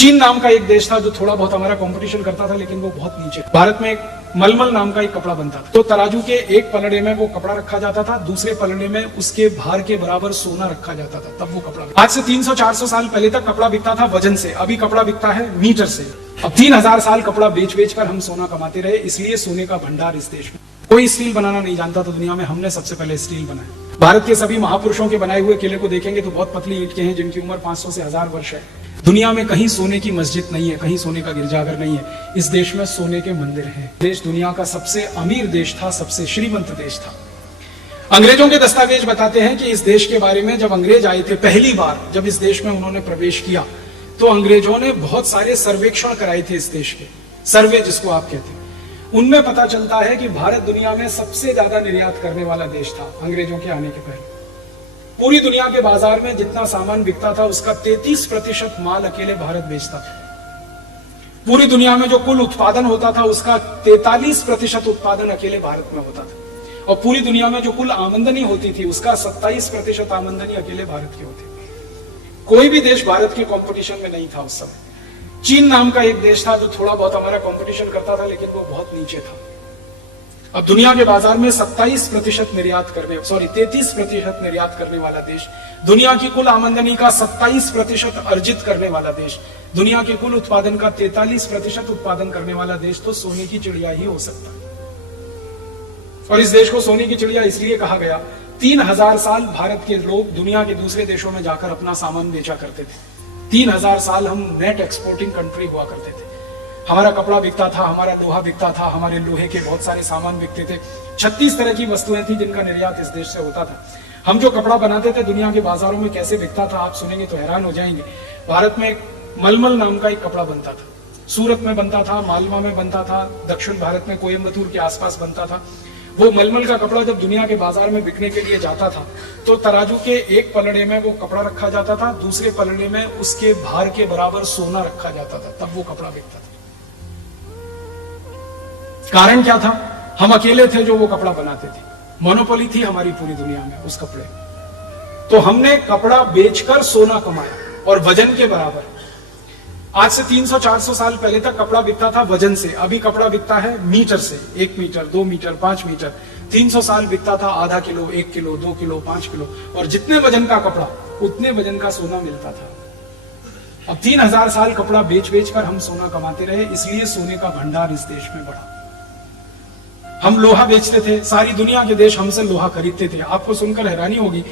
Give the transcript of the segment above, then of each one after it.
चीन नाम का एक देश था जो थोड़ा बहुत हमारा कंपटीशन करता था, लेकिन वो बहुत नीचे। भारत में एक मलमल नाम का एक कपड़ा बनता था, तो तराजू के एक पलड़े में वो कपड़ा रखा जाता था, दूसरे पलड़े में उसके भार के बराबर सोना रखा जाता था, तब वो कपड़ा। आज से 300-400 साल पहले तक कपड़ा बिकता था वजन से, अभी कपड़ा बिकता है मीटर से। अब 3000 साल कपड़ा बेच बेच कर हम सोना कमाते रहे, इसलिए सोने का भंडार इस देश में। कोई स्टील बनाना नहीं जानता था दुनिया में, हमने सबसे पहले स्टील बनाया। भारत के सभी महापुरुषों के बनाए हुए किले को देखेंगे तो बहुत पतली ईंट के हैं, जिनकी उम्र 500 से 1000 वर्ष है। दुनिया में कहीं सोने की मस्जिद नहीं है, कहीं सोने का गिरजाघर नहीं है, इस देश में सोने के मंदिर हैं। देश दुनिया का सबसे अमीर देश था, सबसे श्रीमंत देश था। अंग्रेजों के दस्तावेज बताते हैं कि इस देश के बारे में जब अंग्रेज आए थे पहली बार, जब इस देश में उन्होंने प्रवेश किया, तो अंग्रेजों ने बहुत सारे सर्वेक्षण कराए थे इस देश के, सर्वे जिसको आप कहते हैं। उनमें पता चलता है कि भारत दुनिया में सबसे ज्यादा निर्यात करने वाला देश था अंग्रेजों के आने के पहले। पूरी दुनिया के बाजार में जितना सामान बिकता था उसका 33% माल अकेले भारत बेचता था। पूरी दुनिया में जो कुल उत्पादन होता था उसका 43% उत्पादन अकेले भारत में होता था। और पूरी दुनिया में जो कुल आमदनी होती थी उसका 27% आमदनी अकेले भारत की होती थी। कोई भी देश भारत के कंपटीशन में नहीं था उस समय। चीन नाम का एक देश था जो थोड़ा बहुत हमारा कंपटीशन करता था, लेकिन वो बहुत नीचे था। अब दुनिया के बाजार में 33% निर्यात करने वाला देश, दुनिया की कुल आमदनी का 27% अर्जित करने वाला देश, दुनिया के कुल उत्पादन का 43% उत्पादन करने वाला देश तो सोने की चिड़िया ही हो सकता है। और इस देश को सोने की चिड़िया इसलिए कहा गया, 3000 साल भारत के लोग दुनिया के दूसरे देशों में जाकर अपना सामान बेचा करते थे। 3000 साल हम नेट एक्सपोर्टिंग कंट्री हुआ करते थे। हमारा कपड़ा बिकता था, हमारा लोहा बिकता था, हमारे लोहे के बहुत सारे सामान बिकते थे। 36 तरह की वस्तुएं थी जिनका निर्यात इस देश से होता था। हम जो कपड़ा बनाते थे दुनिया के बाजारों में कैसे बिकता था आप सुनेंगे तो हैरान हो जाएंगे। भारत में एक मलमल नाम का एक कपड़ा बनता था, सूरत में बनता था, मालवा में बनता था, दक्षिण भारत में कोयम्बतूर के आसपास बनता था। वो मलमल का कपड़ा जब दुनिया के बाजार में बिकने के लिए जाता था तो तराजू के एक पलड़े में वो कपड़ा रखा जाता था, दूसरे पलड़े में उसके भार के बराबर सोना रखा जाता था, तब वो कपड़ा बिकता था। कारण क्या था? हम अकेले थे जो वो कपड़ा बनाते थे, मोनोपोली थी हमारी पूरी दुनिया में उस कपड़े। तो हमने कपड़ा बेचकर सोना कमाया और वजन के बराबर। आज से 300-400 साल पहले तक कपड़ा बिकता था वजन से, अभी कपड़ा बिकता है मीटर से। 1 मीटर, 2 मीटर, 5 मीटर। 300 साल बिकता था आधा किलो, 1 किलो, 2 किलो, 5 किलो, और जितने वजन का कपड़ा उतने वजन का सोना मिलता था। अब 3000 साल कपड़ा बेच बेच कर हम सोना कमाते रहे, इसलिए सोने का भंडार इस देश में बढ़ा। हम लोहा बेचते थे, सारी दुनिया के देश हमसे लोहा खरीदते थे। आपको सुनकर हैरानी होगी,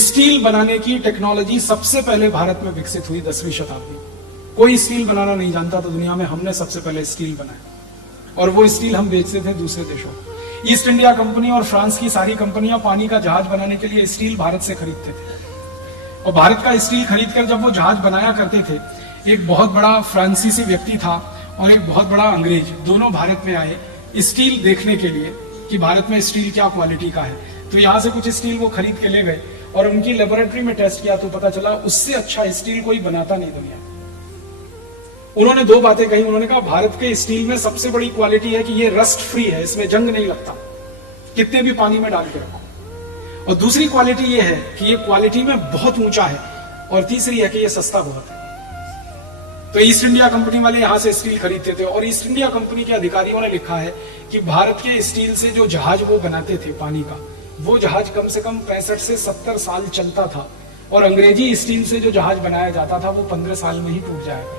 स्टील बनाने की टेक्नोलॉजी सबसे पहले भारत में विकसित हुई 10वीं शताब्दी। कोई स्टील बनाना नहीं जानता था दुनिया में, हमने सबसे पहले स्टील बनाया और वो स्टील हम बेचते थे दूसरे देशों को। ईस्ट इंडिया कंपनी और फ्रांस की सारी कंपनियां पानी का जहाज बनाने के लिए स्टील भारत से खरीदते थे। और भारत का स्टील खरीदकर जब वो जहाज बनाया करते थे, एक बहुत बड़ा फ्रांसीसी व्यक्ति था और एक बहुत बड़ा अंग्रेज, दोनों भारत में आए स्टील देखने के लिए कि भारत में स्टील क्या क्वालिटी का है। तो यहां से कुछ स्टील वो खरीद के ले गए और उनकी लेबोरेटरी में टेस्ट किया तो पता चला उससे अच्छा स्टील कोई बनाता नहीं दुनिया में। उन्होंने 2 बातें कही। उन्होंने कहा भारत के स्टील में सबसे बड़ी क्वालिटी है कि ये रस्ट फ्री है, इसमें जंग नहीं लगता, कितने भी पानी में डाल के रखो। और दूसरी क्वालिटी ये है कि ये क्वालिटी में बहुत ऊंचा है, और तीसरी है कि ये सस्ता बहुत है। तो ईस्ट इंडिया कंपनी वाले यहां से स्टील खरीदते थे और ईस्ट इंडिया कंपनी के अधिकारियों ने लिखा है कि भारत के स्टील से जो जहाज वो बनाते थे पानी का, वो जहाज कम से कम 65 से 70 साल चलता था, और अंग्रेजी स्टील से जो जहाज बनाया जाता था वो 15 साल में ही टूट जाएगा।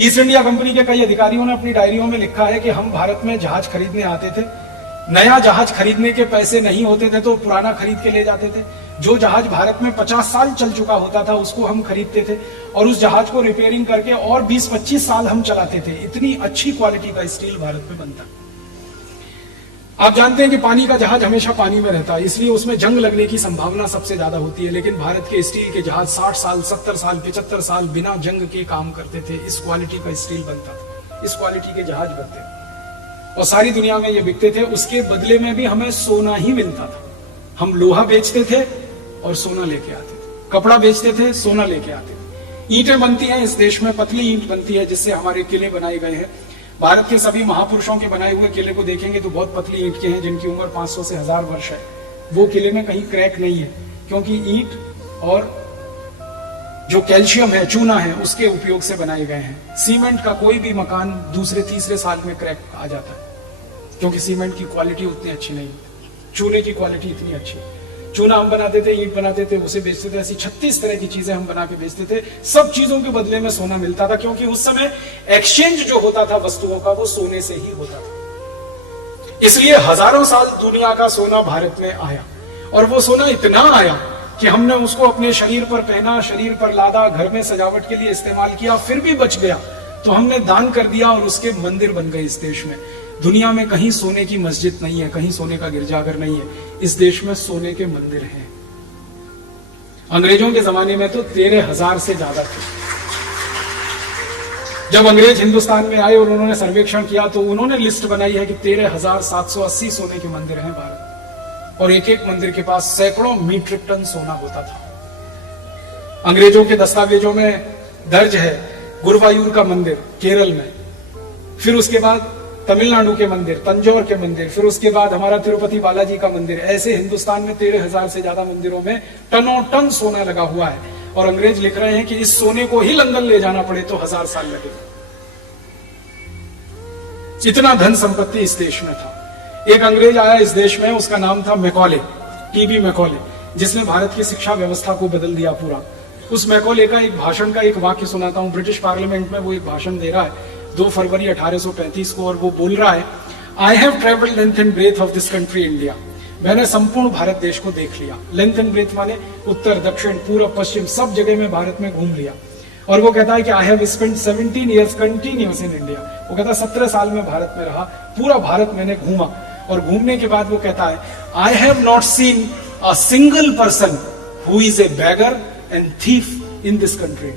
ईस्ट इंडिया कंपनी के कई अधिकारियों ने अपनी डायरियों में लिखा है कि हम भारत में जहाज खरीदने आते थे, नया जहाज खरीदने के पैसे नहीं होते थे तो पुराना खरीद के ले जाते थे। जो जहाज भारत में 50 साल चल चुका होता था उसको हम खरीदते थे और उस जहाज को रिपेयरिंग करके और 20-25 साल हम चलाते थे। इतनी अच्छी क्वालिटी का स्टील भारत में बनता। आप जानते हैं कि पानी का जहाज हमेशा पानी में रहता है, इसलिए उसमें जंग लगने की संभावना सबसे ज्यादा होती है। लेकिन भारत के स्टील के जहाज 60 साल, 70 साल, 75 साल बिना जंग के काम करते थे। इस क्वालिटी का स्टील बनता था, इस क्वालिटी के जहाज बनते थे और सारी दुनिया में ये बिकते थे। उसके बदले में भी हमें सोना ही मिलता था। हम लोहा बेचते थे और सोना लेके आते थे, कपड़ा बेचते थे, सोना लेके आते थे। ईंटें बनती हैं इस देश में, पतली ईंट बनती है जिससे हमारे किले बनाए गए हैं। भारत के सभी महापुरुषों के बनाए हुए किले को देखेंगे तो बहुत पतली ईंट के हैं, जिनकी उम्र 500 से 1000 वर्ष है। वो किले में कहीं क्रैक नहीं है, क्योंकि ईंट और जो कैल्शियम है, चूना है, उसके उपयोग से बनाए गए हैं। सीमेंट का कोई भी मकान दूसरे तीसरे साल में क्रैक आ जाता है, क्योंकि सीमेंट की क्वालिटी उतनी अच्छी नहीं है, चूने की क्वालिटी इतनी अच्छी है। चूना हम बनाते थे, ईंट बनाते थे, उसे बेचते थे, ऐसी 36 तरह की चीजें हम बना के बेचते थे। सब चीजों के बदले में सोना मिलता था, क्योंकि उस समय एक्सचेंज जो होता था वस्तुओं का, वो सोने से ही होता था। इसलिए हजारों साल दुनिया का सोना भारत में आया, और वो सोना इतना आया कि हमने उसको अपने शरीर पर पहना, शरीर पर लादा, घर में सजावट के लिए इस्तेमाल किया, फिर भी बच गया तो हमने दान कर दिया, और उसके मंदिर बन गए इस देश में। दुनिया में कहीं सोने की मस्जिद नहीं है, कहीं सोने का गिरजाघर नहीं है, इस देश में सोने के मंदिर हैं। अंग्रेजों के जमाने में तो 13,000 से ज्यादा थे। जब अंग्रेज हिंदुस्तान में आए और उन्होंने सर्वेक्षण किया तो उन्होंने लिस्ट बनाई है कि 13,780 सोने के मंदिर हैं भारत, और एक एक मंदिर के पास सैकड़ों मीट्रिक टन सोना होता था। अंग्रेजों के दस्तावेजों में दर्ज है गुरुवायूर का मंदिर केरल में, फिर उसके बाद तमिलनाडु के मंदिर, तंजौर के मंदिर, फिर उसके बाद हमारा तिरुपति बालाजी का मंदिर। ऐसे हिंदुस्तान में 13,000 से ज्यादा मंदिरों में टनों टन सोना लगा हुआ है, और अंग्रेज लिख रहे हैं कि इस सोने को ही लंदन ले जाना पड़े तो 1000 साल लगेगा। इतना धन संपत्ति इस देश में था। एक अंग्रेज आया इस देश में, उसका नाम था मैकॉले, टीबी मैकॉले, जिसने भारत की शिक्षा व्यवस्था को बदल दिया पूरा। उस मैकॉले का एक भाषण का एक वाक्य सुनाता हूं। ब्रिटिश पार्लियामेंट में वो एक भाषण दे रहा है 2 फरवरी 1835 को, और वो बोल रहा है, I have travelled length and breadth of this country India. मैंने संपूर्ण भारत देश को देख लिया। लेंथ एंड ब्रेथ माने उत्तर, दक्षिण, पूर्व, पश्चिम, सब जगह में भारत में घूम लिया। और वो कहता है कि I have spent 17 years continuous in India. वो कहता है 17 साल में भारत में रहा, पूरा भारत मैंने घूमा। और घूमने के बाद वो कहता है, I have not seen a single person who is a bagger and thief in this country.